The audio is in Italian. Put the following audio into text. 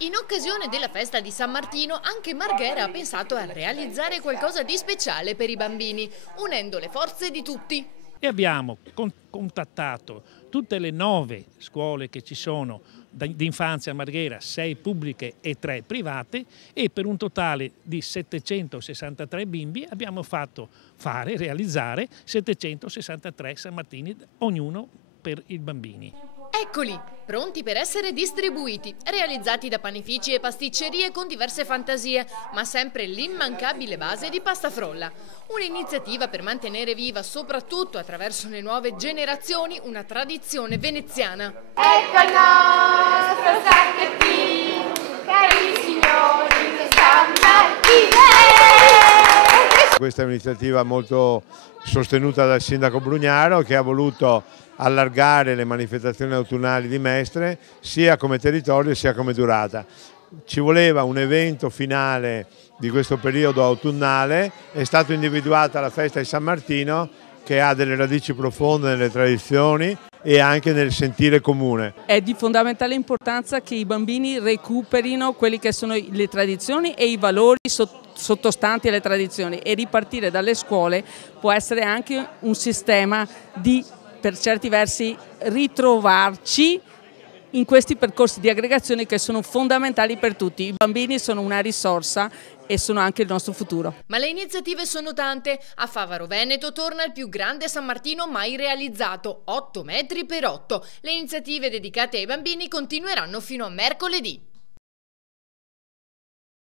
In occasione della festa di San Martino, anche Marghera ha pensato a realizzare qualcosa di speciale per i bambini, unendo le forze di tutti. E abbiamo contattato tutte le 9 scuole che ci sono di infanzia a Marghera, 6 pubbliche e 3 private, e per un totale di 763 bimbi abbiamo fatto realizzare 763 San Martini, ognuno per i bambini. Eccoli, pronti per essere distribuiti, realizzati da panifici e pasticcerie con diverse fantasie, ma sempre l'immancabile base di pasta frolla. Un'iniziativa per mantenere viva, soprattutto attraverso le nuove generazioni, una tradizione veneziana. Ecco il nostro sacchettino, cari signori di San Martino! Questa è un'iniziativa molto sostenuta dal sindaco Brugnaro, che ha voluto allargare le manifestazioni autunnali di Mestre sia come territorio sia come durata. Ci voleva un evento finale di questo periodo autunnale, è stata individuata la festa di San Martino, che ha delle radici profonde nelle tradizioni e anche nel sentire comune. È di fondamentale importanza che i bambini recuperino quelli che sono le tradizioni e i valori sottostanti alle tradizioni, e ripartire dalle scuole può essere anche un sistema di, per certi versi, ritrovarci in questi percorsi di aggregazione che sono fondamentali per tutti. I bambini sono una risorsa e sono anche il nostro futuro. Ma le iniziative sono tante. A Favaro Veneto torna il più grande San Martino mai realizzato, 8 metri per 8. Le iniziative dedicate ai bambini continueranno fino a mercoledì.